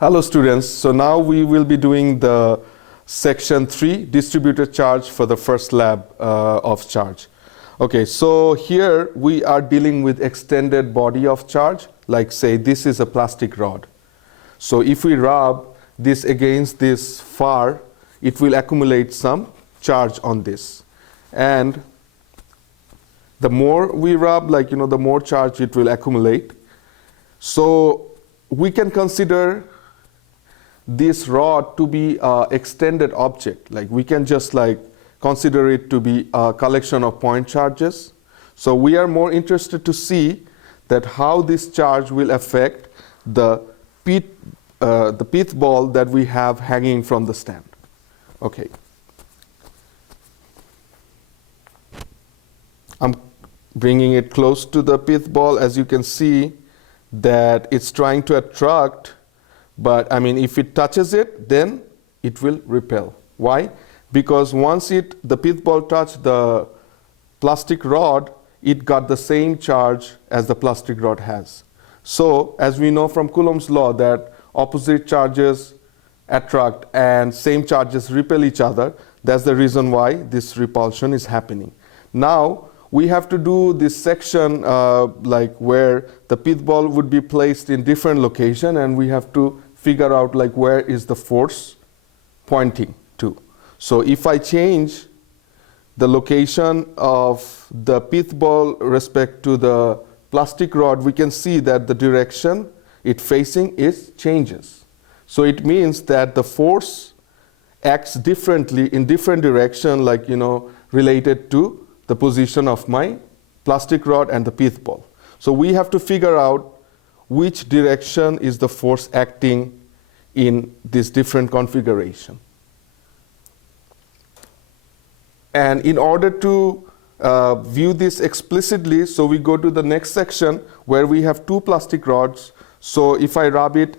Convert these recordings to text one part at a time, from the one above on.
Hello students, so now we will be doing the section 3 distributed charge for the first lab of charge. Okay, so here we are dealing with extended body of charge, like say this is a plastic rod. So if we rub this against this far, it will accumulate some charge on this. And the more we rub, the more charge it will accumulate. So we can consider this rod to be an extended object. Like we can just consider it to be a collection of point charges. So we are more interested to see that how this charge will affect the pith ball that we have hanging from the stand. Okay. I'm bringing it close to the pith ball. As you can see that it's trying to attract, but if it touches it, then it will repel. Why? Because once the pith ball touched the plastic rod, it got the same charge as the plastic rod has. So, as we know from Coulomb's law that opposite charges attract and same charges repel each other, that's the reason why this repulsion is happening. Now, we have to do this section where the pith ball would be placed in different location, and we have to figure out where is the force pointing to. So if I change the location of the pith ball respect to the plastic rod, we can see that the direction it facing changes. So it means that the force acts differently in different direction, related to the position of my plastic rod and the pith ball. So we have to figure out which direction is the force acting in this different configuration. And in order to view this explicitly, so we go to the next section where we have two plastic rods. So if I rub it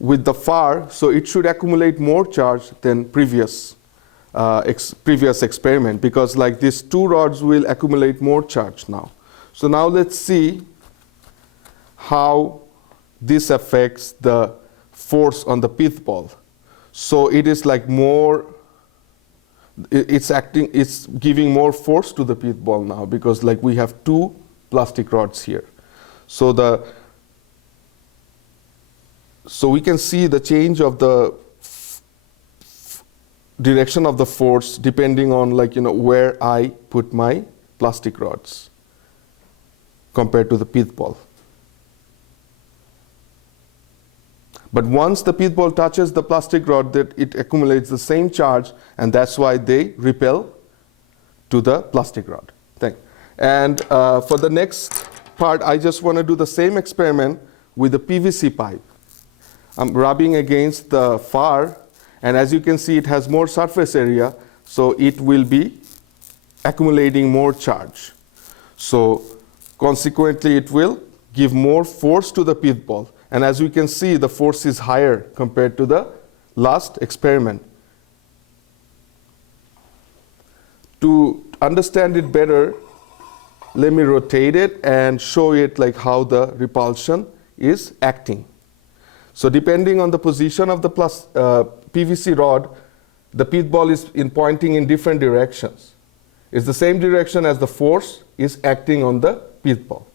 with the far, so it should accumulate more charge than previous experiment, because these two rods will accumulate more charge now. So now let's see how this affects the force on the pith ball. So it is it's giving more force to the pith ball now, because we have two plastic rods here. So we can see the change of the direction of the force depending on where I put my plastic rods compared to the pith ball. But once the pith ball touches the plastic rod, that it accumulates the same charge, and that's why they repel to the plastic rod. And for the next part, I just want to do the same experiment with the PVC pipe. I'm rubbing against the far, and as you can see, it has more surface area, so it will be accumulating more charge. So consequently, it will give more force to the pith ball. And as we can see, the force is higher compared to the last experiment. To understand it better, let me rotate it and show it how the repulsion is acting. So depending on the position of the PVC rod, the pith ball is pointing in different directions. It's the same direction as the force is acting on the pith ball.